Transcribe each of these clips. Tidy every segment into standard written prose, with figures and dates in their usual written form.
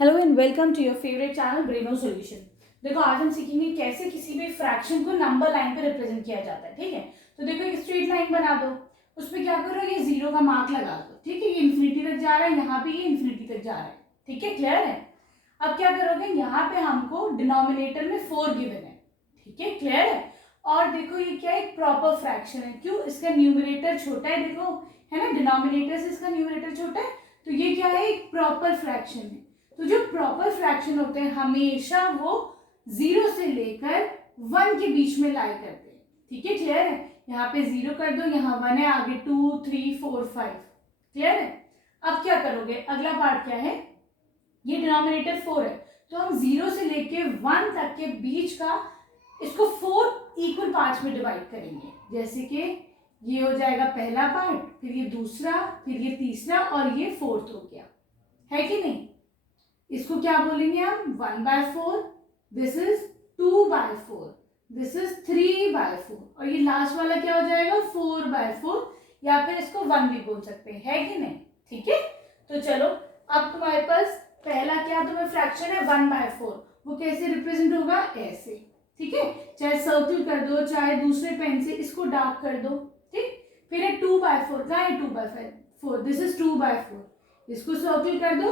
Hello and welcome to your favourite channel Breno solution. देखो आज हम सीखेंगे कैसे किसी भी फ्रैक्शन को नंबर लाइन पे रिप्रेजेंट किया जाता है। ठीक है, तो देखो एक स्ट्रेट लाइन बना दो, उसमें क्या करो, ये जीरो का मार्क लगा दो। ठीक है, ये इन्फिनिटी तक जा रहा है, यहाँ पे ये इन्फिनिटी तक जा रहा है। ठीक है, क्लियर है। अब क्या करोगे, यहाँ पे हमको डिनोमिनेटर में 4 गिवन है। ठीक है, क्लियर है। और देखो ये क्या है, एक प्रॉपर फ्रैक्शन है। क्यों? इसका न्यूमरेटर छोटा है, देखो है ना, डिनोमिनेटर से इसका न्यूमरेटर छोटा है, तो ये क्या है, एक प्रॉपर फ्रैक्शन है। तो जो प्रॉपर फ्रैक्शन होते हैं हमेशा वो 0 से लेकर 1 के बीच में लाई करते हैं। ठीक है, क्लियर है। यहाँ पे 0 कर दो, यहाँ 1 है, आगे 2 3 4 5। क्लियर है। अब क्या करोगे, अगला पार्ट क्या है, ये डिनोमिनेटर 4 है, तो हम 0 से लेके 1 तक के बीच का इसको 4 इक्वल पार्ट्स में डिवाइड करेंगे। जैसे कि ये हो जाएगा पहला पार्ट, फिर ये दूसरा, फिर ये तीसरा और ये फोर्थ हो गया, है कि नहीं। इसको क्या बोलेंगे हम, 1/4, दिस इज 2/4, दिस इज 3/4 और ये लास्ट वाला क्या हो जाएगा, 4/4, या फिर इसको 1 भी बोल सकते हैं, है कि नहीं। ठीक है, तो चलो अब तुम्हारे पास पहला क्या तुम्हें फ्रैक्शन है, 1/4, वो कैसे रिप्रेजेंट होगा, ऐसे। ठीक है, चाहे सर्किल कर दो, चाहे दूसरे पेन से इसको डार्क कर दो। ठीक, फिर है 2/4, कहाँ है 2/4, दिस इज 2/4, इसको सर्किल कर दो,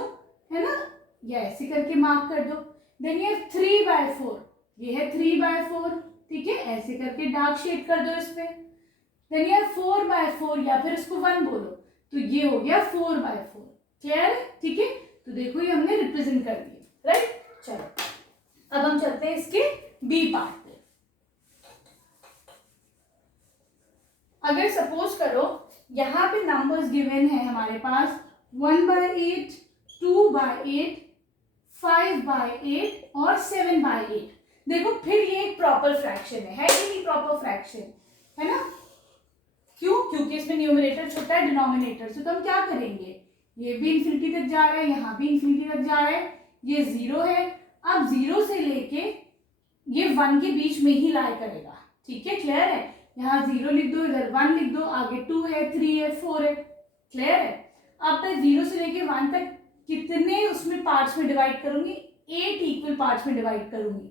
है ना, या ऐसे करके मार्क कर दो। देन ये 3/4, ये है 3/4, ठीक है, ऐसे करके डार्क शेड कर दो इस पे। देन ये 4/4, या फिर इसको 1 बोलो, तो ये हो गया 4/4। क्लियर है, ठीक है। तो देखो ये हमने रिप्रेजेंट कर दिया, राइट। चलो अब हम चलते हैं इसके बी पार्ट पे। अगर सपोज करो यहाँ पे नंबर्स गिवन है हमारे पास 1/8, 2/8, 5/8 और 7/8। देखो फिर ये एक प्रॉपर फ्रैक्शन है कि नहीं, प्रॉपर फ्रैक्शन है ना। क्यों? क्योंकि इसमें न्यूमरेटर छोटा है डिनोमिनेटर से, तो हम क्या करेंगे, ये भी इन्फिनिटी तक जा रहा है, यहाँ भी इन्फिनिटी तक जा रहा है, ये 0 है। अब 0 से लेके ये 1 के बीच में ही लाई करेगा। ठीक है, क्लियर है। यहाँ 0 लिख दो, इधर 1 लिख दो, आगे 2 है, 3 है, 4 है। क्लियर है। अब मैं 0 से लेके 1 तक कितने उसमें पार्ट्स में डिवाइड करूंगी, 8 इक्वल पार्ट्स में डिवाइड करूंगी।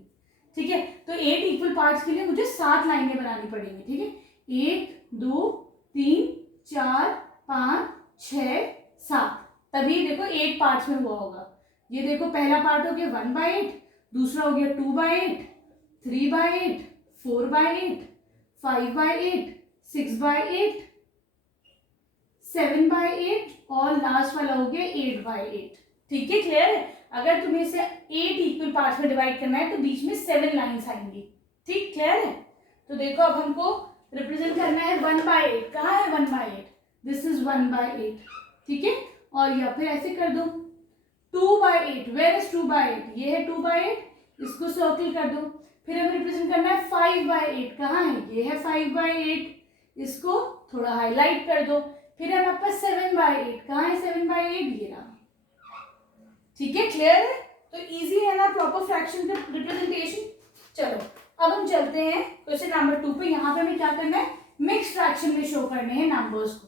ठीक है, तो 8 इक्वल पार्ट्स के लिए मुझे 7 लाइनें बनानी पड़ेंगी। ठीक है, 1 2 3 4 5 6 7, तभी देखो 8 पार्ट्स में हुआ होगा। ये देखो पहला पार्ट हो गया 1/8, दूसरा हो गया 2/8, 3/8, 4/8, 5/8, 6/8, 7/8 और लास्ट वाला हो गया 8/8। ठीक है, क्लियर है। अगर तुम्हें इसे 8 इक्वल पार्ट्स में डिवाइड करना है तो बीच में 7 लाइन्स आएंगी। ठीक, क्लियर है। तो देखो अब हमको रिप्रेजेंट करना है 1/8, कहाँ है 1/8, दिस इज 1/8। ठीक है, और या फिर ऐसे कर दो 2/8, वेयर इज 2/8, ये है 2/8, इसको सर्किल कर दो। फिर हमें रिप्रेजेंट करना है 5/8, कहाँ है, ये है 5/8, इसको थोड़ा हाईलाइट कर दो। फिर हमारे पास 7/8, कहाँ है 7/8, ये रहा। ठीक है, क्लियर है। तो इजी है ना प्रॉपर फ्रैक्शन का रिप्रेजेंटेशन। चलो अब हम चलते हैं क्वेश्चन नंबर 2 पे। यहाँ पे हमें क्या करना है, मिक्स फ्रैक्शन में शो करने हैं नंबर्स को।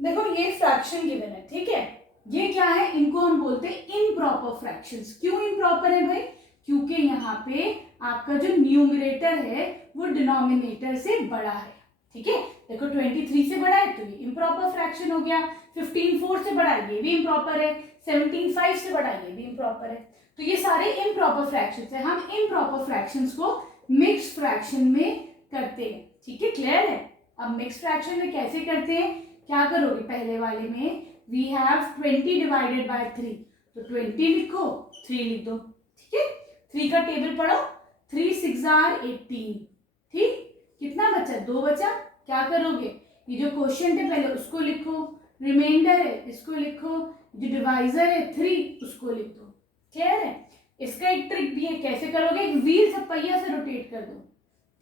देखो ये फ्रैक्शन गिवन है, ठीक है, ये क्या है, इनको हम बोलते हैं इम्प्रॉपर फ्रैक्शंस। क्यों इम्प्रॉपर है भाई, क्योंकि यहाँ पे आपका जो न्यूमरेटर है वो डिनोमिनेटर से बड़ा है। ठीक है, देखो 23 से बड़ा है तो ये इम्प्रॉपर फ्रैक्शन हो गया, 15 4 से बड़ा है ये भी इम्प्रॉपर है, 17 5 से बड़ा है ये भी इम्प्रॉपर है। तो ये सारे इम्प्रॉपर फ्रैक्शंस है। हम इम्प्रॉपर फ्रैक्शंस को मिक्स फ्रैक्शन में करते हैं। ठीक है, क्लियर है। अब मिक्स फ्रैक्शन में कैसे करते हैं, क्या करोगे, पहले वाले में वी हैव 20 डिवाइडेड बाय 3, तो 20 लिखो, 3 लिख दो। ठीक है, 3 का टेबल पढ़ो, 3 6 are 18। ठीक, कितना बचा, 2 बचा। क्या करोगे, ये जो क्वेश्चन है पहले उसको लिखो, रिमाइंडर है इसको लिखो, जो डिवाइजर है 3 उसको लिख दो। क्लियर है। इसका एक ट्रिक भी है, कैसे करोगे, एक व्हील से पहिया से रोटेट कर दो।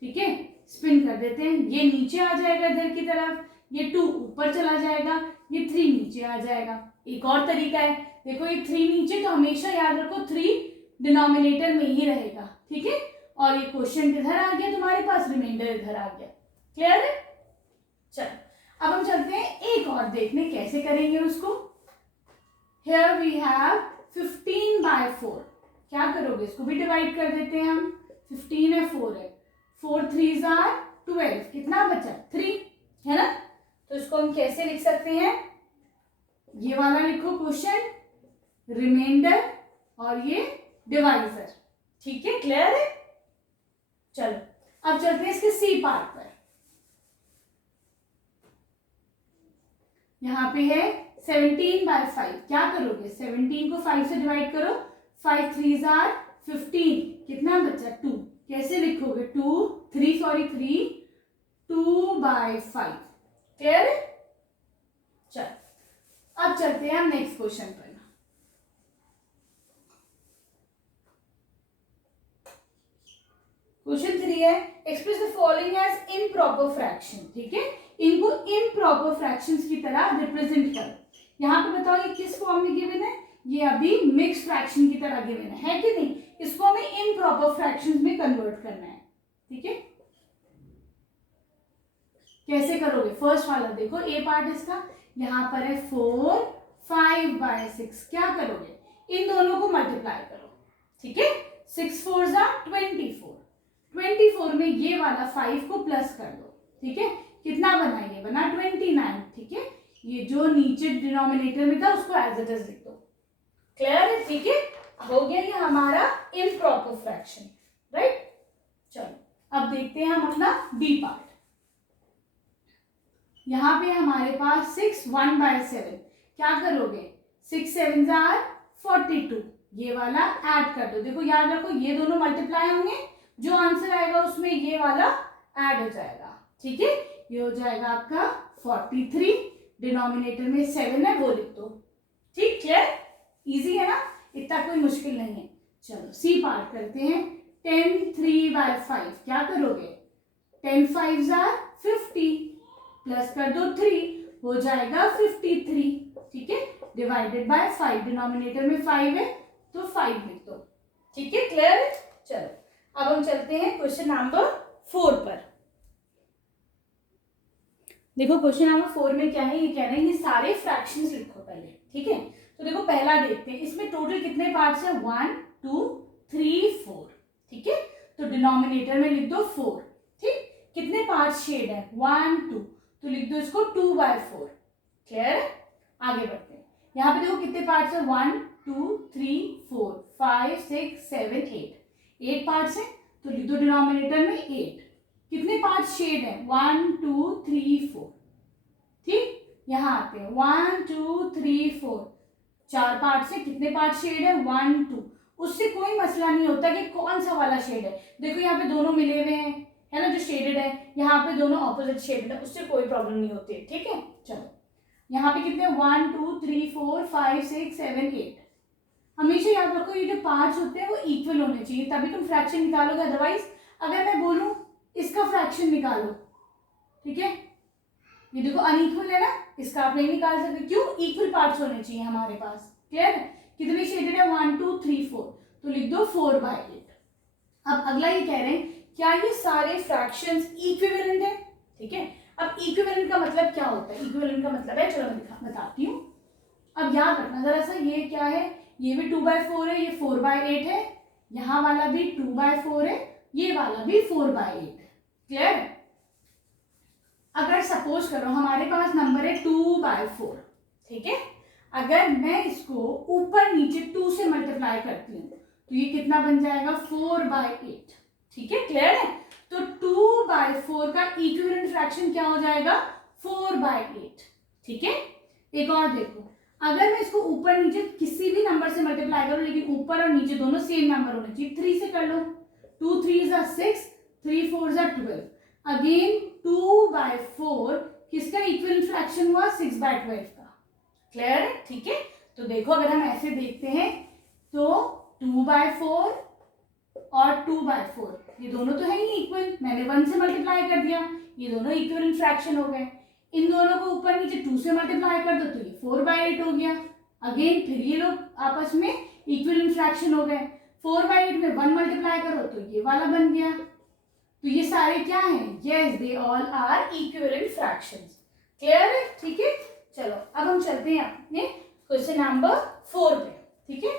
ठीक है, स्पिन कर देते हैं, ये नीचे आ जाएगा इधर की तरफ, ये 2 ऊपर चला जाएगा, ये 3 नीचे आ जाएगा। एक और तरीका है, देखो ये 3 नीचे, तो हमेशा याद रखो 3 डिनोमिनेटर में ही रहेगा, ठीक है। और ये क्वोशिएंट इधर आ गया तुम्हारे पास, रिमाइंडर इधर आ गया। क्लियर है? चलो अब हम चलते हैं एक और देखने कैसे करेंगे उसको। Here we have 15/4। क्या करोगे, इसको भी डिवाइड कर देते हैं हम। 15 है, 4 है, 4 3s are 12, कितना बचा 3, है ना। तो इसको हम कैसे लिख सकते हैं, ये वाला लिखो क्वोशिएंट, रिमाइंडर और ये डिवाइजर, ठीक है। क्लियर है? चलो अब चलते हैं इसके सी पार्ट पर। यहां पे है 17/5। क्या करोगे, 17 को 5 से डिवाइड करो, 5 3s are 15, कितना बचा 2, कैसे लिखोगे 3 2/5। क्लियर है? चलो अब चलते हैं हम नेक्स्ट क्वेश्चन पर। क्वेश्चन 3 है, express the following as improper fraction, ठीक है। इनको इम्प्रॉपर फ्रैक्शंस की तरह रिप्रेजेंट करो। यहाँ पे बताओ ये किस फॉर्म में गिवन है, ये अभी मिक्स फ्रैक्शन की तरह गिवन है कि नहीं। इसको हमें इम्प्रॉपर फ्रैक्शंस में कन्वर्ट करना है, ठीक है। कैसे करोगे, फर्स्ट वाला देखो, ए पार्ट इसका, यहाँ पर है 4 5/6। क्या करोगे, इन दोनों को मल्टीप्लाई करो, ठीक है। 6 4s are 24, 24 में ये वाला 5 को प्लस कर दो, ठीक है। कितना बना, ये बना 29, ठीक है। ये जो नीचे डिनोमिनेटर में था उसको एज इट इज लिख दो। क्लियर है? ठीक है, हो गया ये हमारा इम्प्रॉपर फ्रैक्शन, राइट। चलो अब देखते हैं हम अपना बी पार्ट। यहाँ पे हमारे पास 6 1/7। क्या करोगे, 6 7s are 42, ये वाला ऐड कर दो। देखो याद रखो ये दोनों मल्टीप्लाई होंगे, जो आंसर आएगा उसमें ये वाला ऐड हो जाएगा, ठीक है। ये हो जाएगा आपका 43, डिनोमिनेटर में 7 है वो लिख दो, ठीक। क्लियर? इजी है ना, इतना कोई मुश्किल नहीं है। चलो सी पार्ट करते हैं। 10 3/5। क्या करोगे, 10 5s are 50, प्लस कर दो 3, हो जाएगा 53, ठीक है। डिवाइडेड बाय 5, डिनोमिनेटर में 5 है तो 5 लिख दो, ठीक है। क्लियर? चलो अब हम चलते हैं क्वेश्चन नंबर 4 पर। देखो क्वेश्चन नंबर 4 में क्या है, ये कह रहे हैं ये सारे फ्रैक्शंस लिखो पहले, ठीक है। तो देखो पहला देखते हैं, इसमें टोटल कितने पार्ट्स है, 1 2 3 4, ठीक है। तो डिनोमिनेटर में लिख दो 4, ठीक। कितने पार्ट्स शेड है, 1 2, तो लिख दो इसको 2/4। क्लियर? आगे बढ़ते हैं। यहाँ पे देखो कितने पार्ट्स है, 1 2 3 4 5 6 7 8 पार्ट्स है, तो लिख दो डिनोमिनेटर में 8। कितने पार्ट्स शेड है, 1 2 3 4, ठीक। यहाँ आते हैं 1 2 3 4, 4 पार्ट्स है। कितने पार्ट शेड है, 1 2। उससे कोई मसला नहीं होता कि कौन सा वाला शेड है। देखो यहाँ पे दोनों मिले हुए हैं, है ना, जो शेडेड है, यहाँ पे दोनों ऑपोजिट शेडेड है, उससे कोई प्रॉब्लम नहीं होती है, ठीक है। चलो यहाँ पे कितने, 1 2 3 4 5 6 7 8। हमेशा याद रखो ये जो पार्ट्स होते हैं वो इक्वल होने चाहिए, तभी तुम फ्रैक्शन निकालोगे। अदरवाइज अगर मैं बोलूं इसका फ्रैक्शन निकालो, ठीक है, ये देखो अनइक्वल है ना, इसका आप नहीं निकाल सकते। क्यों, इक्वल पार्ट्स होने चाहिए हमारे पास। क्लियर है? कितने शेडेड है, 1 2 3 4, तो लिख दो 4/8। अब अगला ये कह रहे हैं क्या ये सारे फ्रैक्शंस इक्विवेलेंट है, ठीक है। अब इक्विवेलेंट का मतलब क्या होता है, इक्विवेलेंट का मतलब है, चलो मैं बताती हूँ। अब याद रखना जरा सा, ये क्या है, ये भी 2/4 है, ये 4/8 है, यहाँ वाला भी 2/4 है, ये वाला भी 4/8 है। क्लियर? अगर सपोज करो हमारे पास नंबर है 2/4, ठीक है। अगर मैं इसको ऊपर नीचे 2 से मल्टीप्लाई करती हूँ तो ये कितना बन जाएगा, 4/8, ठीक है। क्लियर है? तो 2/4 का इक्विवेलेंट फ्रैक्शन क्या हो जाएगा, 4/8, ठीक है। एक और देखो, अगर मैं इसको ऊपर नीचे किसी भी नंबर से मल्टीप्लाई करूं, लेकिन ऊपर और नीचे दोनों सेम नंबर होने चाहिए, 3 से कर लो, 2 3s are 6, 3 4s are 12। Again 2/4 किसका इक्विवेलेंट फ्रैक्शन हुआ, 6/12 का। क्लियर है? ठीक है। तो देखो अगर हम ऐसे देखते हैं तो 2/4 और 2/4 ये दोनों तो है ही इक्वल, मैंने 1 से मल्टीप्लाई कर दिया, ये दोनों इक्विवेलेंट फ्रैक्शन हो गए। इन दोनों को ऊपर नीचे 2 से मल्टीप्लाई कर दो तो ये 4/8 हो गया। अगेन फिर ये लोग आपस में इक्विवेलेंट फ्रैक्शन हो गए। 4/8 में 1 मल्टीप्लाई करो तो ये वाला बन गया। तो ये सारे क्या हैं? Yes, they all are equivalent fractions. Clear है? ठीक है, चलो अब हम चलते हैं अपने क्वेश्चन नंबर 4 पे। ठीक है,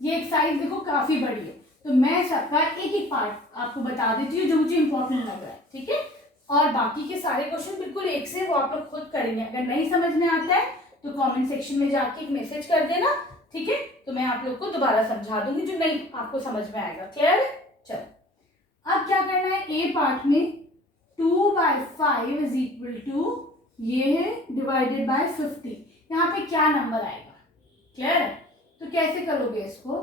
ये एक्सरसाइज देखो काफी बड़ी है, तो मैं सबका एक एक पार्ट आपको बता देती हूँ जो मुझे इंपॉर्टेंट लग रहा है। ठीक है, और बाकी के सारे क्वेश्चन बिल्कुल एक से वो आप लोग खुद करेंगे। अगर नहीं समझ में आता है तो कमेंट सेक्शन में जाके एक मैसेज कर देना। ठीक है, तो मैं आप लोग को दोबारा समझा दूंगी जो नहीं आपको समझ में आएगा। क्लियर है? चलो अब क्या करना है, ए पार्ट में 2/5 इज इक्वल टू ये है डिवाइडेड बाय 50। यहाँ पे क्या नंबर आएगा? क्लियर है? तो कैसे करोगे इसको?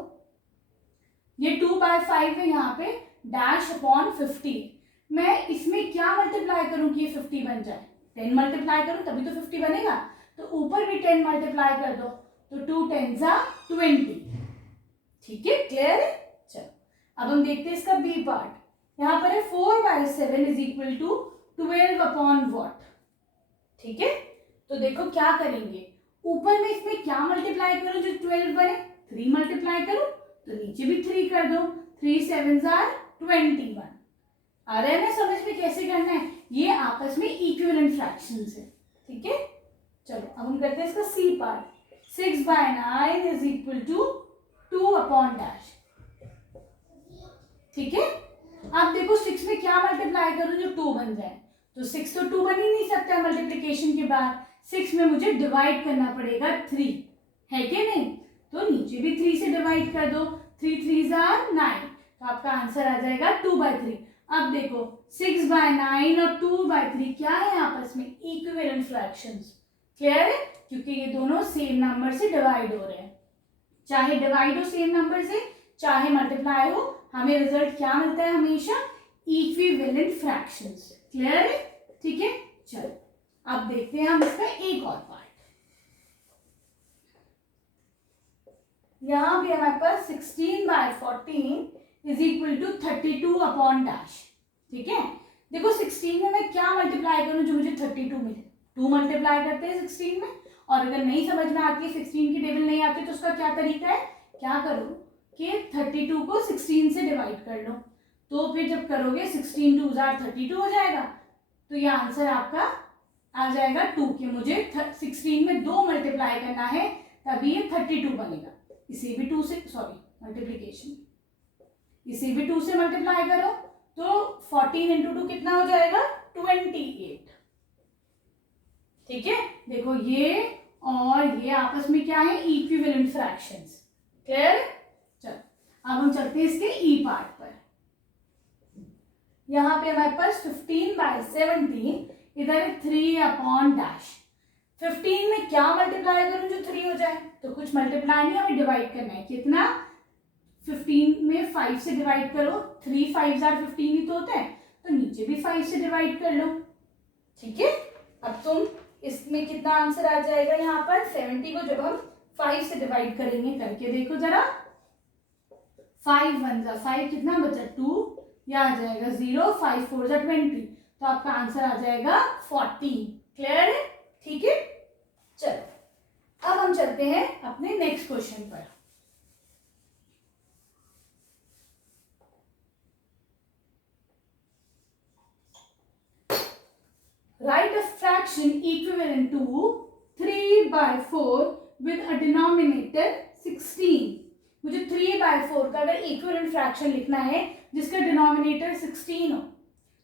ये 2/5 है, यहाँ पे डैश अपॉन 50। मैं इसमें क्या मल्टीप्लाई करूं कि ये 50 बन जाए? 10 मल्टीप्लाई करूं तभी तो 50 बनेगा। तो ऊपर भी 10 मल्टीप्लाई कर दो, तो 2 10s are 20। ठीक है, क्लियर है? चलो अब हम देखते हैं इसका बी पार्ट। यहाँ पर है 4/7 is equal to 12 upon what. ठीक है, तो देखो क्या करेंगे, ऊपर में इसमें क्या मल्टीप्लाई करूं जो 12 बने? 3 मल्टीप्लाई करूं, तो नीचे भी 3 कर दो। 3 7s are 21। आ रहा है ना समझ में कैसे करना है? ये आपस में इक्विवेलेंट फ्रैक्शंस है। ठीक है, चलो अब हम करते हैं इसका C part. 6/9 is equal to 2 upon dash. ठीक है, अब देखो 6 में क्या मल्टीप्लाई करूं जो 2 बन जाए? तो 6 तो 2 बन ही नहीं सकता मल्टीप्लिकेशन के बाद। 6 में मुझे डिवाइड करना पड़ेगा 3, है कि नहीं? तो नीचे भी 3 से डिवाइड कर दो। 3 3s are 9, तो आपका आंसर आ जाएगा 2/3। अब देखो 6/9 और 2/3 क्या है आपस में? Equivalent fractions. क्लियर है? क्योंकि ये दोनों सेम नंबर से डिवाइड हो रहे हैं। चाहे डिवाइड हो सेम नंबर से, चाहे मल्टीप्लाई हो, हमें रिजल्ट क्या मिलता है हमेशा? Equivalent fractions. क्लियर है? ठीक है, चलो अब देखते हैं हम इसका एक और पार्ट। यहां भी हमारे पास 16/14 is equal to 32 upon dash. ठीक है, देखो 16 में मैं क्या मल्टीप्लाई करूं जो मुझे 32 मिले? 2 मल्टीप्लाई करते हैं 16 में। और अगर नहीं समझ में आती है, 16 की टेबल नहीं आती, तो उसका क्या तरीका है? क्या करो कि 32 को 16 से डिवाइड कर लो, तो फिर जब करोगे 16 2s are 32 हो जाएगा। तो ये आंसर आपका आ जाएगा 2 के मुझे 16 में 2 मल्टीप्लाई करना है, तभी ये 32 बनेगा। इसे भी 2 से, सॉरी मल्टीप्लीकेशन, इसे भी 2 से मल्टीप्लाई करो, तो 14 इंटू 2 कितना हो जाएगा? 28। ठीक है, देखो ये और ये आपस में क्या है? Equivalent fractions. क्लियर है? चलो अब हम चलते हैं इसके ई पार्ट पर। यहां पे हमारे पास 15/17, इधर है 3 अपॉन डैश। 15 में क्या मल्टीप्लाई करूं जो 3 हो जाए? तो कुछ मल्टीप्लाई नहीं, हमें डिवाइड करना है। कितना? 15 में 5 से डिवाइड करो। 3 5s are 15 ही तो होता है, तो नीचे भी 5 से डिवाइड कर लो। ठीक है, अब तुम इसमें कितना आंसर आ जाएगा? यहाँ पर 70 को जब हम 5 से डिवाइड करेंगे, करके देखो जरा। 5 1s are 5, कितना बचा? 2, यह आ जाएगा 0, 5 4s are 20, तो आपका आंसर आ जाएगा 14। क्लियर है? ठीक है, चलो अब हम चलते हैं अपने नेक्स्ट क्वेश्चन पर। Write a fraction equivalent to 3/4 with a denominator 16। मुझे 3/4 का अगर इक्विवेलेंट फ्रैक्शन लिखना है जिसका डिनोमिनेटर 16 हो,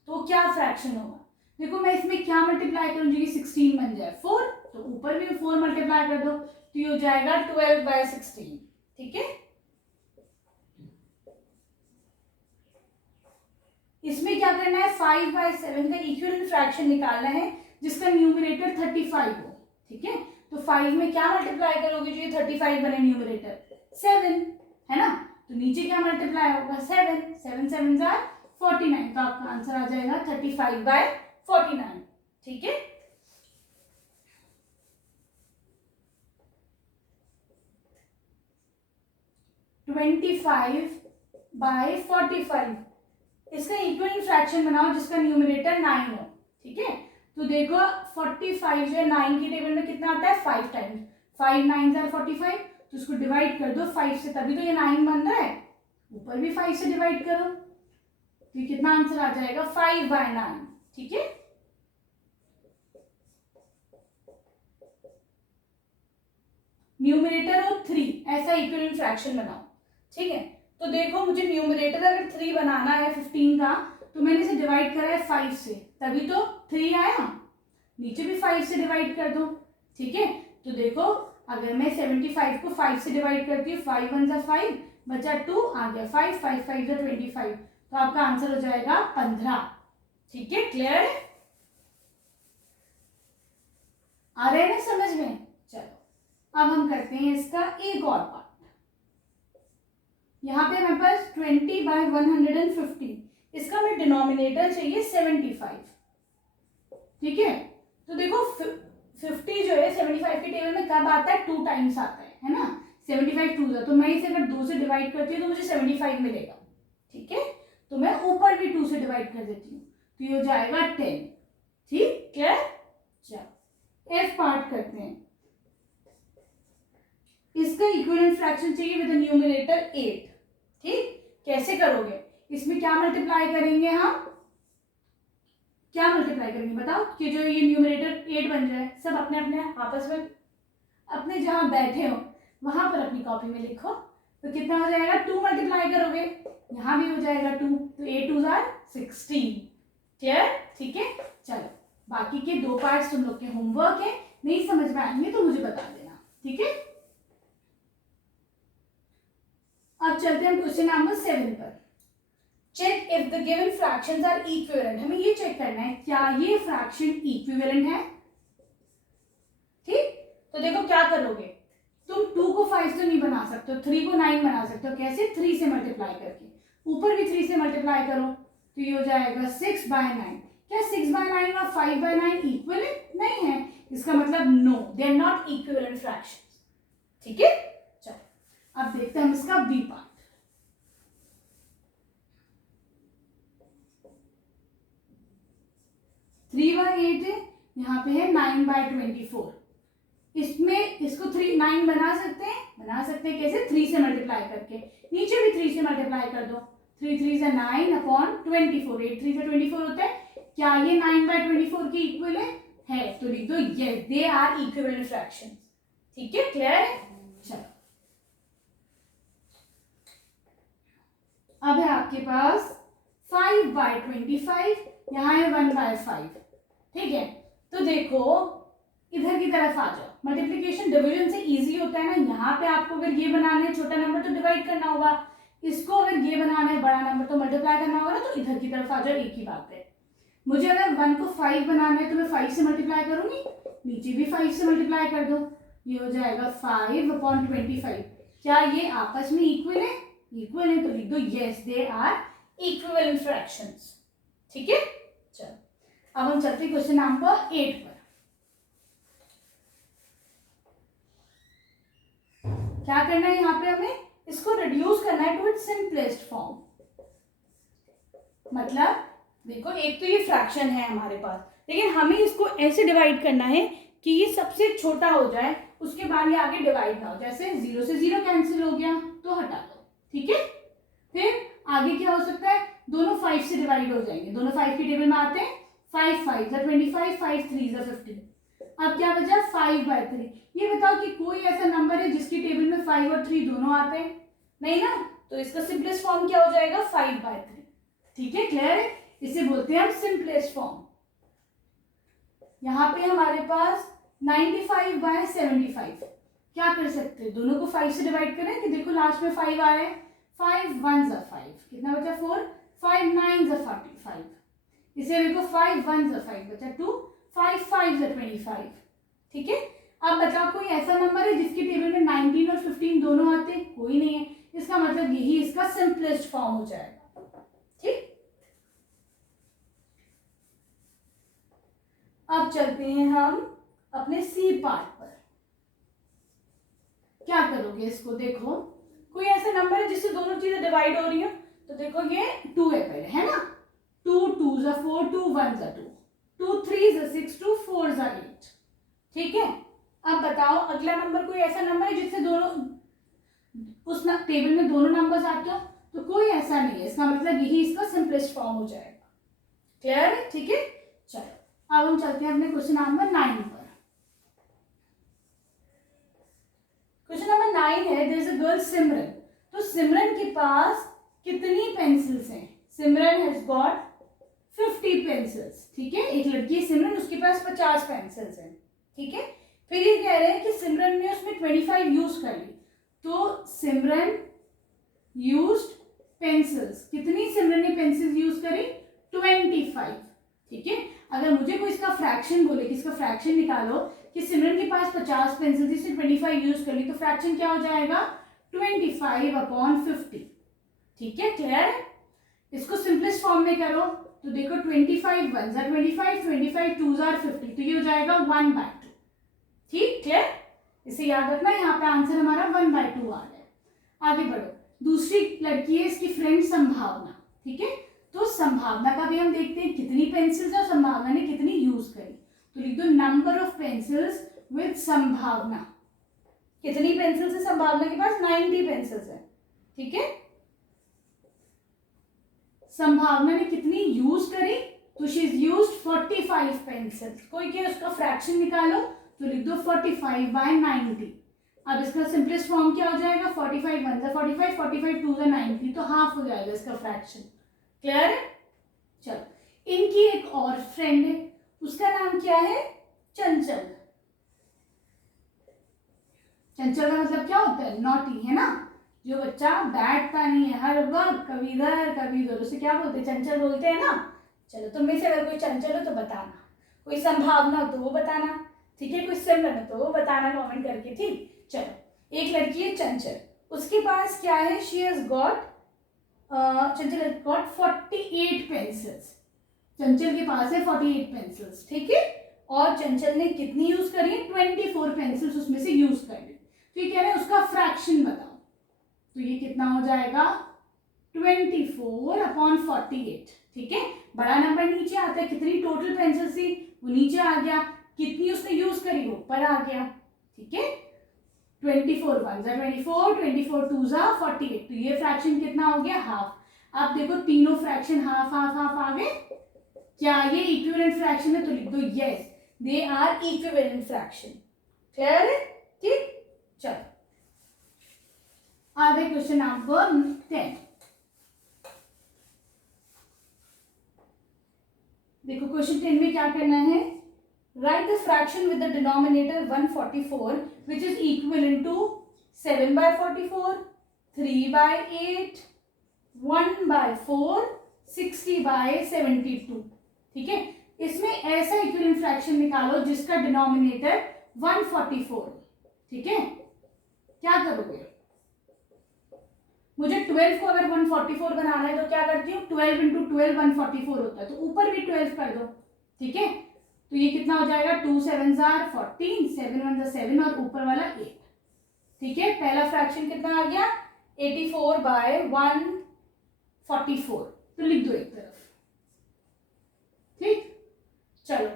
तो क्या फ्रैक्शन होगा? देखो मैं इसमें क्या मल्टीप्लाई करूं जो कि 16 बन जाए? 4, तो ऊपर भी 4 मल्टीप्लाई कर दो, तो ये हो जाएगा 12/16। ठीक है, इसमें क्या करना है? 5/7 का इक्विवेलेंट फ्रैक्शन निकालना है जिसका न्यूमरेटर 35 हो। ठीक है, तो 5 में क्या मल्टीप्लाई करोगे जो ये 35 बने? न्यूमरेटर 7 है ना, तो नीचे क्या मल्टीप्लाई होगा? 7 7 7s are 49, तो आपका आंसर आ जाएगा 35/49। ठीक है, (25/45) इसका इक्विवेलेंट फ्रैक्शन बनाओ जिसका न्यूमरेटर 9 हो। ठीक है, तो देखो 45 जो है 9 की टेबल में कितना आता है? 5 टाइम्स। 5 9s are 45, तो इसको डिवाइड कर दो 5 से, तभी तो ये 9 बन रहा है। ऊपर भी 5 से डिवाइड करो, तो ये कितना आंसर आ जाएगा 5/9। ठीक है, न्यूमरेटर और 3 ऐसा इक्विवेलेंट फ्रैक्शन बनाओ। ठीक है, तो देखो मुझे न्यूमरेटर अगर 3 बनाना है 15 का, तो मैंने इसे डिवाइड करा है 5 से, तभी तो 3 आया। नीचे भी 5 से डिवाइड कर दो। ठीक है, तो देखो अगर मैं 75 को 5 से डिवाइड करती हूँ, 5 1 जा 5, बचा 2, आ गया 5, 5 5 जा 25, तो आपका आंसर हो जाएगा 15। ठीक है, क्लियर है, आ रहे हैं ना समझ में। चलो अब हम करते हैं इसका एक और पार्ट। यहाँ पे हमारे पास 20/150, इसका हमें डिनोमिनेटर चाहिए 75। ठीक है, तो देखो 50 जो है 75 के टेबल में कब आता है, 2 टाइम्स आता है ना। 75 2 तो मैं इसे अगर 2 से डिवाइड करती हूँ तो मुझे 75 मिलेगा। ठीक है, तो मैं ऊपर भी 2 से डिवाइड कर देती हूँ, तो ये हो जाएगा 10। ठीक, क्लियर। चलो एफ पार्ट करते हैं। इसका इक्विवेलेंट फ्रैक्शन चाहिए विद न्यूमरेटर 8। ठीक, कैसे करोगे, इसमें क्या मल्टीप्लाई करेंगे हम, क्या मल्टीप्लाई करेंगे बताओ, कि जो ये न्यूमरेटर 8 बन जाए। सब अपने अपने आपस में अपने जहां बैठे हो वहां पर अपनी कॉपी में लिखो। तो कितना हो जाएगा, 2 मल्टीप्लाई करोगे, यहां भी हो जाएगा 2, तो 8 2 16। क्लियर। ठीक है, चलो बाकी के 2 पार्ट्स तुम लोग के होमवर्क है, नहीं समझ में आएंगे तो मुझे बता देना। ठीक है, अब चलते हैं क्वेश्चन नंबर 7 पर। Check if the given fractions are equivalent. हमें ये चेक करना है क्या ये फ्रैक्शन इक्विवेलेंट है। ठीक, तो देखो क्या करोगे, तुम 2 को 5 से नहीं बना सकते हो, 3 को 9 बना सकते हो। कैसे, 3 से मल्टीप्लाई करके, ऊपर भी 3 से मल्टीप्लाई करो, तो ये हो जाएगा 6/9। क्या 6/9 और 5/9 इक्विवेलेंट नहीं है, इसका मतलब no, they are not equivalent fractions. ठीक है, चलो अब देखते हैं हम इसका बी पार्ट। 3/8 है, यहाँ पे है 9/24। इसमें इसको 9 बना सकते हैं कैसे, 3 से मल्टीप्लाई करके, नीचे भी 3 से मल्टीप्लाई कर दो, 3 3 से 9/24, 8 3 से 24 होता है। क्या ये 9/24 की इक्वल है, तो लिख दो yes, they are equivalent fractions. ठीक है, क्लियर है। चलो अब है आपके पास 5/25, यहाँ है 1/5। ठीक है, तो देखो इधर की तरफ आ जाओ, मल्टीप्लिकेशन डिवीजन से इजी होता है ना। यहाँ पे आपको अगर ये बनाना है छोटा नंबर तो डिवाइड करना होगा, इसको अगर ये बनाना है बड़ा नंबर तो मल्टीप्लाई करना होगा ना। तो इधर की तरफ आ जाओ, एक ही बात है। मुझे अगर 1 को 5 बनाना है तो मैं 5 से मल्टीप्लाई करूंगी, नीचे भी 5 से मल्टीप्लाई कर दो, ये हो जाएगा 5/25। क्या ये आपस में इक्वल है, इक्वल है, तो लिख दो yes, they are equivalent fractions. ठीक है, चलो अब हम चलते हैं क्वेश्चन नंबर 8 पर। क्या करना है, यहाँ पे हमें इसको रिड्यूस करना है टू इट्स सिंपलेस्ट फॉर्म। मतलब देखो एक तो ये फ्रैक्शन है हमारे पास, लेकिन हमें इसको ऐसे डिवाइड करना है कि ये सबसे छोटा हो जाए, उसके बाद ये आगे डिवाइड ना हो। जैसे 0 से 0 कैंसिल हो गया तो हटा दो। ठीक है, फिर आगे क्या हो सकता है, दोनों 5 से डिवाइड हो जाएंगे, दोनों 5 के टेबल में आते हैं। 5 5 जा 25, 5 3 जा 15। अब क्या बचा, 5/3। ये बताओ कि कोई ऐसा नंबर है जिसकी टेबल में 5 और 3 दोनों आते हैं, नहीं ना। तो इसका सिंपलेस्ट फॉर्म क्या हो जाएगा, 5/3। ठीक है, क्लियर है, इसे बोलते हैं हम सिंपलेस्ट फॉर्म। यहाँ पे हमारे पास 95/75। क्या कर सकते हैं, दोनों को 5 से डिवाइड करें कि देखो लास्ट में 5 आ रहे हैं। 5 1 जा 5, कितना बचा 4, 5 9 जा 45। इसे देखो 5 1 जा 5 बचा 2, 5 5 जा 25। ठीक है, अब बताओ कोई ऐसा नंबर है जिसके टेबल में 19 और 15 दोनों आते हैं, कोई नहीं है। इसका मतलब यही इसका सिंपलेस्ट फॉर्म हो जाएगा। ठीक, अब चलते हैं हम अपने सी पार्ट पर। क्या करोगे, इसको देखो कोई ऐसा नंबर है जिससे दोनों चीजें डिवाइड हो रही हैं, तो देखो ये 2 है पहले, है ना। 2 2 जा 4, 2 1 जा 2, 2 3 जा 6, 2 4 जा 8। ठीक है, अब बताओ अगला नंबर कोई ऐसा नंबर है जिससे दोनों उस टेबल में दोनों नंबर्स आते हो तो कोई ऐसा नहीं है, इसका मतलब यही इसका सिंपलेस्ट फॉर्म हो जाएगा। क्लियर है? ठीक है, चलो अब हम चलते हैं अपने क्वेश्चन नंबर 9 पर। क्वेश्चन नंबर 9 है, देयर इज अ गर्ल सिमरन। तो सिमरन के पास कितनी पेंसिल्स हैं? सिमरन हैज गॉट 50 पेंसिल्स। ठीक है, एक लड़की है सिमरन, उसके पास 50 पेंसिल्स हैं। ठीक है, फिर ये कह रहे हैं कि सिमरन ने उसमें 25 यूज कर ली। तो सिमरन यूज्ड पेंसिल्स, कितनी सिमरन ने पेंसिल्स यूज करी? 25। ठीक है, अगर मुझे कोई इसका फ्रैक्शन बोले कि इसका फ्रैक्शन निकालो कि सिमरन के पास 50 पेंसिल थी, इसने 25 यूज कर ली, तो फ्रैक्शन क्या हो जाएगा? 25/50। ठीक है, क्लियर है? इसको सिंपलेस्ट फॉर्म में करो तो देखो 25 1s are 25, 25 2s are 50, तो ये हो जाएगा 1/2। ठीक, क्लियर? इसे याद रखना, यहाँ पे आंसर हमारा 1/2 आ गया। आगे बढ़ो, दूसरी लड़की है इसकी फ्रेंड संभावना। ठीक है, तो संभावना का भी हम देखते हैं कितनी पेंसिल्स है और संभावना ने कितनी यूज करी। तो लिख दो नंबर ऑफ पेंसिल्स विद संभावना। कितनी पेंसिल्स है संभावना के पास? 90 पेंसिल्स है। ठीक है, संभावना ने कितनी यूज करी? तो शी इज यूज्ड 45 पेंसिल्स। कोई क्या उसका फ्रैक्शन निकालो तो लिख दो 45/90। अब इसका सिंपलेस्ट फॉर्म क्या हो जाएगा? 45 1s are 45, 45 2s are 90, तो हाफ हो जाएगा इसका फ्रैक्शन। क्लियर है? चलो, इनकी एक और फ्रेंड है, उसका नाम क्या है? चंचल। चंचल का मतलब क्या होता है? नॉटी, है ना, जो बच्चा बैठता नहीं है हर वक्त, कभी इधर कभी उधर, उसे क्या बोलते हैं? चंचल बोलते हैं ना। चलो, तुम में से अगर कोई चंचल हो तो बताना, कोई संभावना हो तो वो बताना। ठीक है, कोई सिमरन हो तो वो बताना कमेंट करके। ठीक, चलो, एक लड़की है चंचल, उसके पास क्या है? She has got Chanchal has got 48 pencils. चंचल के पास है 48 पेंसिल्स। ठीक है, और चंचल ने कितनी यूज करी? 24 पेंसिल्स उसमें से यूज कर ली। तो ये कह रहे हैं उसका फ्रैक्शन बताओ, तो ये कितना हो जाएगा? 24/48। ठीक है, बड़ा नंबर नीचे आता है, कितनी टोटल पेंसिल थी वो नीचे आ गया, कितनी उसने यूज करी वो ऊपर आ गया। ठीक है, 24 1s are 24, 24 2s are 48, तो ये फ्रैक्शन कितना हो गया? हाफ। आप देखो तीनों फ्रैक्शन हाफ हाफ हाफ आ गए। क्या ये इक्विवेलेंट फ्रैक्शन है? तो लिख दो yes, they are equivalent fraction. Clear है? ठीक, चलो आगे क्वेश्चन नंबर 10। देखो क्वेश्चन 10 में क्या करना है? Write the fraction with the denominator 144 which is equivalent to 7/44, 3/8, 1/4, 60/72। ठीक है, इसमें ऐसा इक्विवेलेंट फ्रैक्शन निकालो जिसका डिनोमिनेटर 144। ठीक है, क्या करोगे? मुझे 12 को अगर 144 बनाना है तो क्या करती हूँ? 12 × 12 144 होता है, तो ऊपर भी 12 कर दो। ठीक है, तो ये कितना हो जाएगा? 2 7s are 14, 7 1s are 7 और ऊपर वाला 8। ठीक है, पहला फ्रैक्शन कितना आ गया? 84/144, तो लिख दो एक तरफ। ठीक, चलो,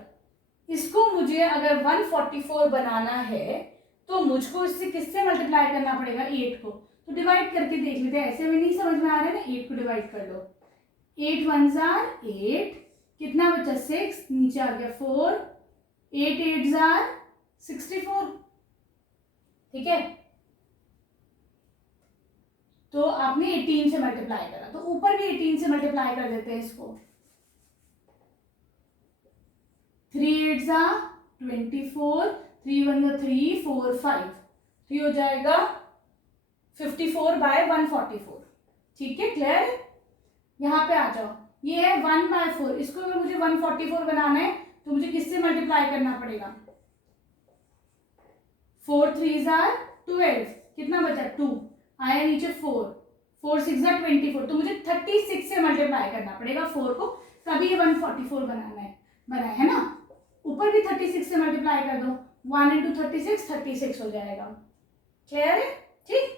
इसको मुझे अगर 144 बनाना है तो मुझको इससे किससे मल्टीप्लाई करना पड़ेगा? 8 को। तो डिवाइड करके देख लेते हैं, ऐसे में नहीं समझ में आ रहा है ना, 8 को डिवाइड कर लो। 8 1s are 8, कितना बचा? 6, नीचे आ गया 4, 8 8s are 64। ठीक है, तो आपने 18 से मल्टीप्लाई करा, तो ऊपर भी 18 से मल्टीप्लाई कर देते हैं इसको। 3 8s are 24, 3 1s are 3, 4 5, तो ये हो जाएगा 54/144। ठीक है, क्लियर है? यहाँ पे आ जाओ, ये है 1/4, इसको अगर मुझे 144 बनाना है तो मुझे किससे मल्टीप्लाई करना पड़ेगा? 4 3s are 12, कितना बचा? 2 आया नीचे 4, 4 6s are 24, तो मुझे 36 से मल्टीप्लाई करना पड़ेगा 4 को, तभी ये 144 बना है ना। ऊपर भी 36 से मल्टीप्लाई कर दो, 1 × 36 36 हो जाएगा। क्लियर है? ठीक,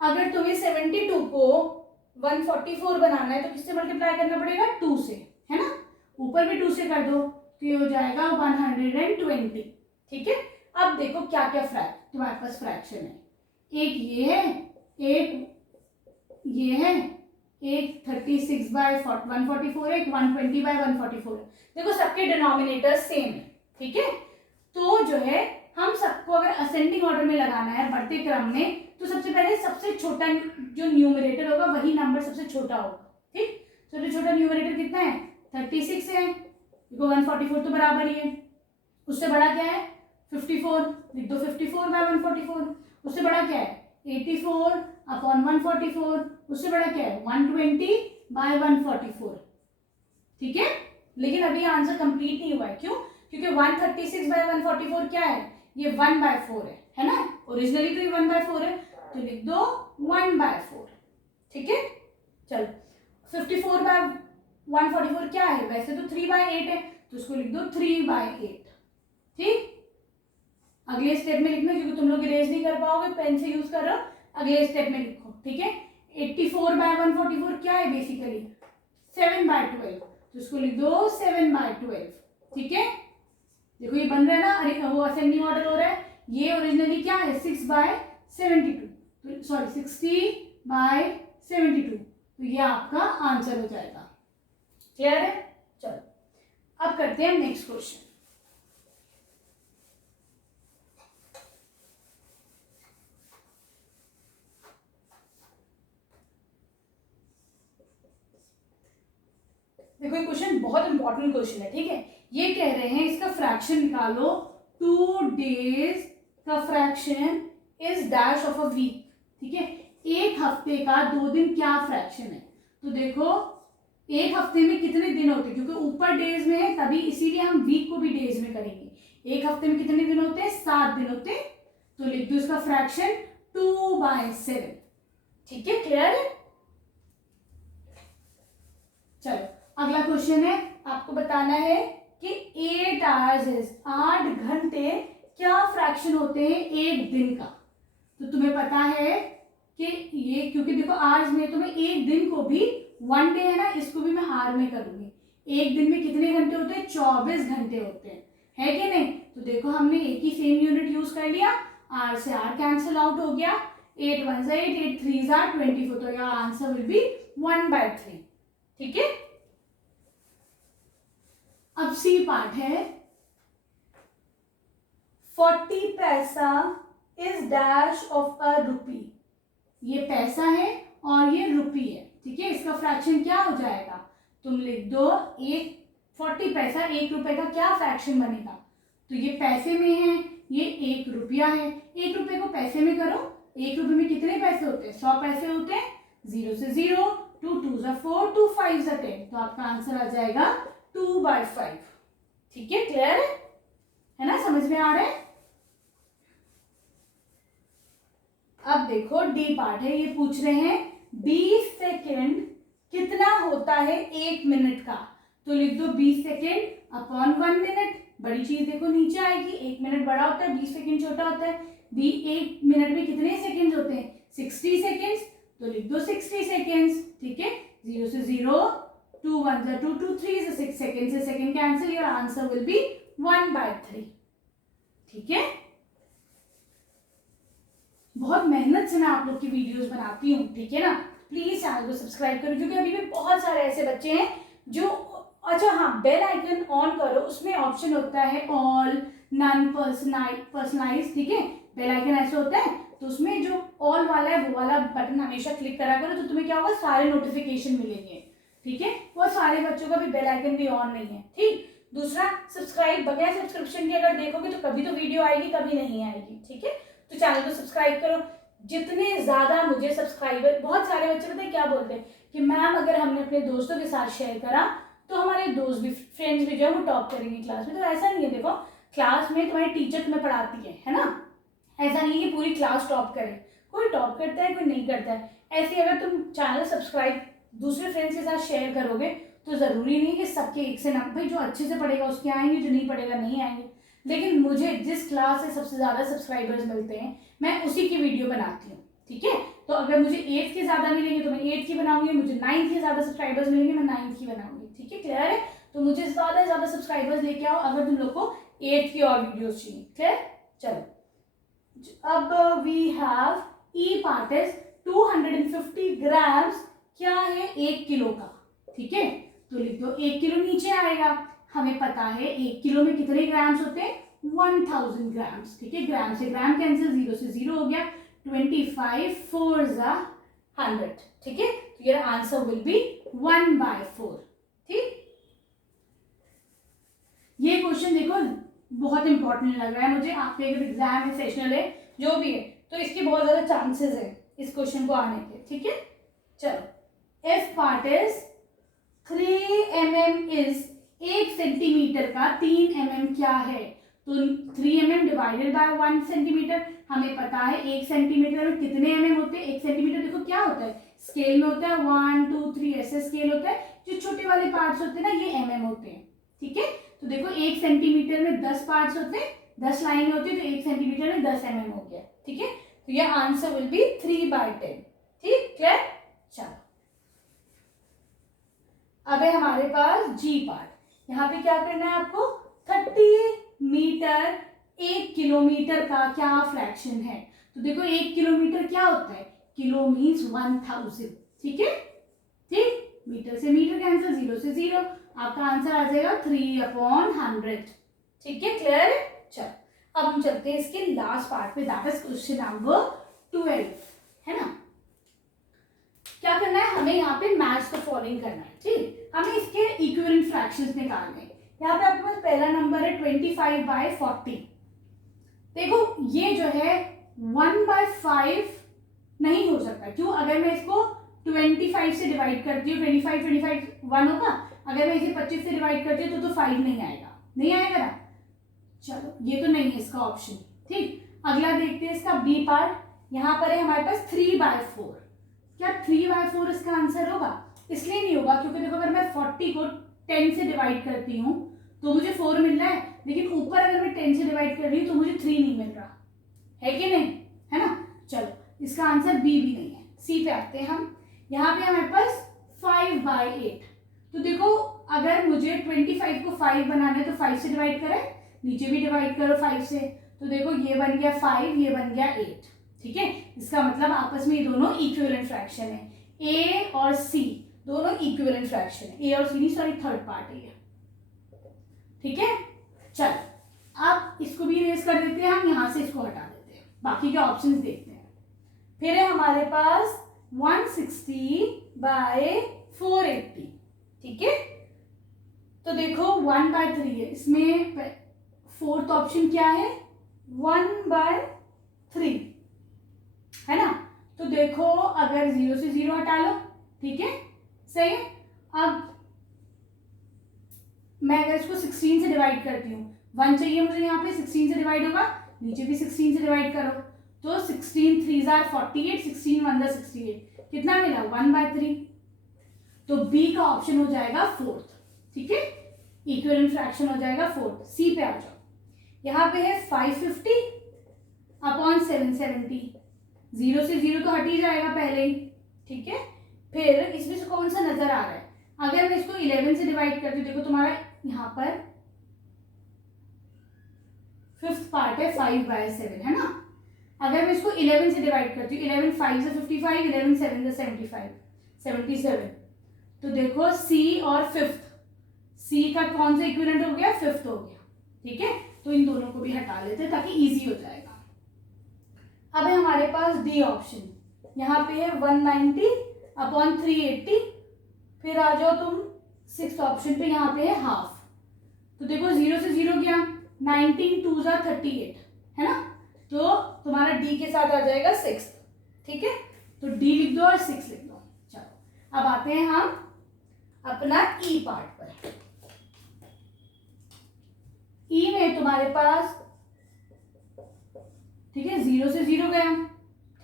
अगर तुम्हें 72 को 144 बनाना है तो किससे मल्टीप्लाई करना पड़ेगा? 2 से, है ना, ऊपर भी 2 से कर दो, तो ये हो जाएगा 120। ठीक है, अब देखो क्या क्या तुम्हारे पास फ्रैक्शन है। एक ये है, एक ये है, एक 36/144 है, एक 120/144 है। देखो सबके डिनोमिनेटर सेम है, ठीक है। तो जो है हम सबको अगर असेंडिंग ऑर्डर में लगाना है, बढ़ते क्रम में, तो सबसे पहले सबसे छोटा जो न्यूमरेटर होगा वही नंबर सबसे छोटा होगा, ठीक। सबसे छोटा न्यूमरेटर कितना है? 36 है, देखो 144 तो बराबर ही है। उससे बड़ा क्या है? 54, लिख दो 54/144। उससे बड़ा क्या है? 84/144। उससे बड़ा क्या है? 120/144, ठीक है। लेकिन अभी आंसर कंप्लीट नहीं हुआ है, क्यों? क्योंकि 136/144 क्या है? ये 1/4 है ना। ओरिजिनली तो ये 1/4 है, तो लिख दो 1/4, ठीक है। चलो 54/144 क्या है? वैसे तो 3/8 है, तो उसको लिख दो 3/8, ठीक। अगले स्टेप में लिखना, क्योंकि तुम लोग इरेज नहीं कर पाओगे, पेन से यूज करो, अगले स्टेप में लिखो, ठीक है। 84/144 क्या है? बेसिकली 7/12, तो उसको लिख दो 7/12, ठीक है। देखो ये बन रहा है ना, अरे वो असेंडिंग ऑर्डर हो रहा है। ये ओरिजिनली क्या है? 6/72, तो सॉरी 60/72, तो ये आपका आंसर हो जाएगा। क्लियर है? चलो अब करते हैं नेक्स्ट क्वेश्चन। देखो ये क्वेश्चन बहुत इंपॉर्टेंट क्वेश्चन है, ठीक है। ये कह रहे हैं इसका फ्रैक्शन निकालो, 2 days का fraction is dash of a week, ठीक है। एक हफ्ते का 2 दिन क्या फ्रैक्शन है? तो देखो एक हफ्ते में कितने दिन होते हैं, क्योंकि ऊपर डेज में है तभी, इसीलिए हम वीक को भी डेज में करेंगे। एक हफ्ते में कितने दिन होते हैं? 7 दिन होते हैं, तो लिख दो इसका फ्रैक्शन 2/7, ठीक है। क्लियर है? चलो अगला क्वेश्चन है, आपको बताना है कि 8 hours इज 8 घंटे क्या फ्रैक्शन होते हैं एक दिन का। तो तुम्हें पता है कि ये, क्योंकि देखो आवर्स में तो मैं एक दिन को भी, 1 डे है ना, इसको भी मैं आवर में करूंगी। एक दिन में कितने घंटे होते हैं? 24 घंटे होते हैं, है कि नहीं। तो देखो हमने एक ही सेम यूनिट यूज कर लिया, आर से आर कैंसिल आउट हो गया, 8 1 8, 8 3 24, तो योर आंसर विल बी 1/3, ठीक है। अब सी पार्ट है, 40 पैसा इज डैश ऑफ अ रुपी। ये पैसा है और ये रुपी है, ठीक है। इसका फ्रैक्शन क्या हो जाएगा? तुम लिख दो 40 पैसा, 1 रुपए का क्या फ्रैक्शन बनेगा? तो ये पैसे में है, ये 1 रुपया है। 1 रुपए को पैसे में करो, 1 रुपए में कितने पैसे होते हैं? 100 पैसे होते हैं। 0 से 0, 2 2 4, 2 5 10, तो आपका आंसर आ जाएगा 2/5, ठीक है। क्लियर है ना? समझ में आ रहा है? अब देखो डी पार्ट है, ये पूछ रहे हैं 20 सेकेंड कितना होता है 1 मिनट का। तो लिख दो 20 सेकेंड अपॉन 1 मिनट। बड़ी चीज देखो नीचे आएगी, 1 मिनट बड़ा होता है, 20 सेकेंड छोटा होता है। 1 मिनट में कितने सेकेंड होते हैं? 60 सेकेंड्स, तो लिख दो 60 सेकेंड्स, ठीक है। 0 से 0, 2 1 2 2 3 से 6 सेकेंड से second cancel, your answer will be 1/3, ठीक है। बहुत मेहनत से मैं आप लोग की वीडियोस बनाती हूँ, ठीक है ना। प्लीज चैनल को सब्सक्राइब करो, क्योंकि अभी भी बहुत सारे ऐसे बच्चे हैं जो, अच्छा हाँ, बेल आइकन ऑन करो, उसमें ऑप्शन होता है ऑल, नॉन पर्सनलाइज, ठीक है। बेल आइकन ऐसे होता है, तो उसमें जो ऑल वाला है वो वाला बटन हमेशा क्लिक करा करो, तो तुम्हें क्या होगा? सारे नोटिफिकेशन मिलेंगे, ठीक है। वो सारे बच्चों का भी बेल आइकन भी ऑन नहीं है, ठीक। दूसरा, सब्सक्राइब बगैर सब्सक्रिप्शन के अगर देखोगे तो कभी तो वीडियो आएगी, कभी नहीं आएगी, ठीक है। तो चैनल को सब्सक्राइब करो। जितने ज्यादा मुझे सब्सक्राइबर, बहुत सारे बच्चे पता है क्या बोलते हैं कि मैम अगर हमने अपने दोस्तों के साथ शेयर करा तो हमारे दोस्त भी, फ्रेंड्स भी जो है वो टॉप करेंगे क्लास में। तो ऐसा नहीं है, देखो क्लास में तुम्हारी टीचर तुम्हें पढ़ाती है ना। ऐसा नहीं है कि पूरी क्लास टॉप करे, कोई टॉप करता है, कोई नहीं करता है। ऐसे अगर तुम चैनल सब्सक्राइब दूसरे फ्रेंड्स के साथ शेयर करोगे तो जरूरी नहीं कि सबके एक से नंबर, भाई जो अच्छे से पढ़ेगा उसके आएंगे, जो नहीं पढ़ेगा नहीं आएंगे। लेकिन मुझे जिस क्लास से सबसे ज्यादा सब्सक्राइबर्स मिलते हैं मैं उसी की वीडियो बनाती हूँ, ठीक है। तो अगर मुझे 8 के ज्यादा मिलेंगे तो मैं 8 की बनाऊंगी, मुझे 9 के ज्यादा सब्सक्राइबर्स मिलेंगे मैं 9 की बनाऊंगी, ठीक है। क्लियर है? तो मुझे ज्यादा से ज्यादा सब्सक्राइबर्स लेके आओ अगर तुम लोग को 8 की और वीडियोस चाहिए। क्लियर? चलो अब we have E part is 250 grams, क्या है 1 किलो का, ठीक है। तो लिख दो 1 किलो नीचे आएगा, हमें पता है 1 किलो में कितने ग्राम्स होते हैं 1000 ग्राम्स, ठीक है। ग्राम से ग्राम कैंसिल, 0 से 0 हो गया, 25 4 100, ठीक है। तो योर आंसर विल बी 1/4, ठीक। ये क्वेश्चन देखो बहुत इंपॉर्टेंट लग रहा है मुझे, आपके अगर एग्जाम है, सेशनल है, जो भी है, तो इसके बहुत ज्यादा चांसेस है इस क्वेश्चन को आने के, ठीक है। चलो, F part is 3 mm is 1 centimetre का 3 mm क्या है, तो 3 mm डिवाइडेड बाय 1 सेंटीमीटर, हमें पता है 1 सेंटीमीटर में कितने mm होते हैं। 1 सेंटीमीटर देखो क्या होता है, स्केल में होता है 1 2 3 ऐसे स्केल होता है, जो छोटे वाले पार्ट्स होते हैं ना ये mm होते हैं, ठीक है। तो देखो 1 सेंटीमीटर में 10 पार्ट्स होते हैं, 10 लाइनें होती है, तो 1 सेंटीमीटर में 10 mm हो गया, ठीक है। तो ये आंसर विल बी 3/10, ठीक, क्लियर। चलो, अब है हमारे पास जी पार्ट, यहाँ पे क्या करना है आपको, 30 मीटर 1 किलोमीटर का क्या फ्रैक्शन है। तो देखो 1 किलोमीटर क्या होता है, किलो मीन्स 1000, ठीक है, ठीक। मीटर से मीटर कैंसिल, 0 से 0, आपका आंसर आ जाएगा 3/100, ठीक है, क्लियर। चलो, अब हम चलते हैं इसके लास्ट पार्ट पे, दैट इज क्वेश्चन नंबर 12, है ना। क्या करना है हमें, यहाँ पे मैच द फॉलोइंग करना है, ठीक। हमें इसके इक्विवेलेंट फ्रैक्शंस निकालने हैं। यहाँ पे आपके पास पहला नंबर है 25/40, देखो ये जो है 1/5 नहीं हो सकता, क्यों, अगर मैं इसको 25 से डिवाइड करती हूँ, 25 1 होगा, अगर मैं इसे 25 से डिवाइड करती हूँ तो 5 नहीं आएगा, नहीं आएगा ना। चलो, ये तो नहीं है इसका ऑप्शन, ठीक। अगला देखते हैं इसका बी पार्ट, यहाँ पर है हमारे पास 3/4, क्या 3/4 इसका आंसर होगा, इसलिए नहीं होगा क्योंकि देखो अगर मैं 40 को 10 से डिवाइड करती हूँ तो मुझे 4 मिल रहा है, लेकिन ऊपर अगर मैं 10 से डिवाइड कर रही हूँ तो मुझे 3 नहीं मिल रहा है कि नहीं, है ना। चलो, इसका आंसर बी भी नहीं है, सी पे आते हैं हम। यहाँ पे हमारे पास 5/8, तो देखो अगर मुझे 25 को 5 बनाना है तो 5 से डिवाइड करें, नीचे भी डिवाइड करो 5 से, तो देखो ये बन गया 5, ये बन गया 8, ठीक है। इसका मतलब आपस में ये दोनों इक्विवेलेंट फ्रैक्शन है, ए और सी दोनों इक्विवेलेंट फ्रैक्शन है, ए और सी नहीं, सॉरी थर्ड पार्ट है ये, ठीक है। चल, अब इसको भी इरेज कर देते हैं हम, यहां से इसको हटा देते हैं, बाकी के ऑप्शंस देखते हैं। फिर है हमारे पास 160/480, ठीक है। तो देखो 1/3 है, इसमें फोर्थ ऑप्शन क्या है 1/3, है ना। तो देखो अगर 0 से 0 हटा लो, ठीक है, सही है। अब मैं अगर इसको 16 से डिवाइड करती हूँ, 1 चाहिए मुझे, यहाँ पे 16 से डिवाइड होगा, नीचे भी 16 से डिवाइड करो, तो 16 3 * 48, 16 1 * 68, कितना मिला 1/3, तो बी का ऑप्शन हो जाएगा फोर्थ, ठीक है, इक्विवेलेंट फ्रैक्शन हो जाएगा फोर्थ। सी पे आ जाओ, यहाँ पे है 550/770, 0 से 0 तो हट ही जाएगा पहले ही, ठीक है। फिर इसमें से कौन सा नजर आ रहा है, अगर मैं इसको 11 से डिवाइड करती हूँ, देखो तुम्हारा यहाँ पर फिफ्थ पार्ट है 5/7, है ना। अगर मैं इसको 11 से डिवाइड करती हूँ, 11 5 से 55, 11 7 से 75 77, तो देखो सी और फिफ्थ, सी का कौन सा इक्विवेलेंट हो गया, फिफ्थ हो गया, ठीक है। तो इन दोनों को भी हटा लेते हैं ताकि इजी हो जाएगा। अब है हमारे पास डी ऑप्शन, यहाँ पे है 190/380, फिर आ जाओ तुम सिक्स्थ ऑप्शन पे, यहाँ पे है हाफ, तो देखो 0 से 0 गया, 19 2 * 38, है ना। तो तुम्हारा डी के साथ आ जाएगा 6, ठीक है। तो डी लिख दो और 6 लिख दो। चलो, अब आते हैं हम अपना ई पार्ट पर। ई में तुम्हारे पास, ठीक है, 0 से 0 गया,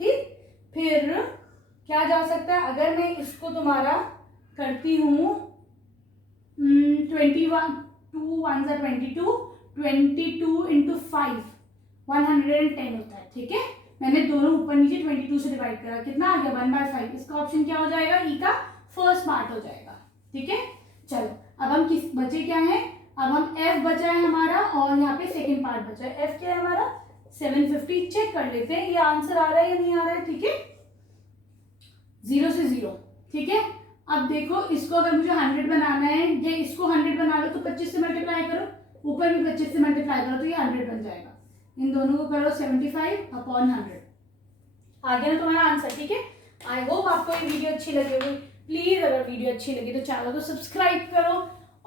ठीक। फिर क्या जा सकता है, अगर मैं इसको तुम्हारा करती हूँ 21 2 1 * 22, 22 × 5 110 होता है, ठीक है। मैंने दोनों ऊपर नीचे 22 से डिवाइड करा, कितना आ गया 1/5, इसका ऑप्शन क्या हो जाएगा, ई का फर्स्ट पार्ट हो जाएगा, ठीक है। चलो, अब हम किस बचे क्या है, अब हम एफ बचा है हमारा, और यहाँ पे सेकंड पार्ट बचा है, एफ क्या है हमारा 750 चेक कर लेते हैं ये आंसर आ रहा है या नहीं आ रहा है, ठीक है, 0 से 0, ठीक है। अब देखो इसको अगर मुझे 100 बनाना है, या इसको 100 बना लो तो 25 से मल्टीप्लाई करो, ऊपर भी 25 से मल्टीप्लाई करो तो ये 100 बन जाएगा। इन दोनों को करो 75/100, आ गया ना तुम्हारा आंसर, ठीक है। आई होप आपको ये वीडियो अच्छी लगी होगी। प्लीज अगर वीडियो अच्छी लगी तो चैनल को सब्सक्राइब करो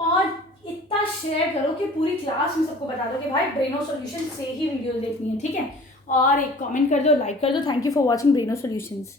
और इतना शेयर करो कि पूरी क्लास में सबको बता दो कि भाई ब्रेनो सॉल्यूशन से ही वीडियो देखनी है, ठीक है। और एक कमेंट कर दो, लाइक कर दो। Thank you for watching Breno solutions.